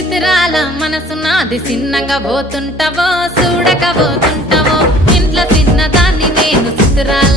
చిత్రాల మనసు నాది చిన్నగా పోతుంటావో చూడక పోతుంటావో ఇంట్లో చిన్నదాన్ని నేను చిత్రాల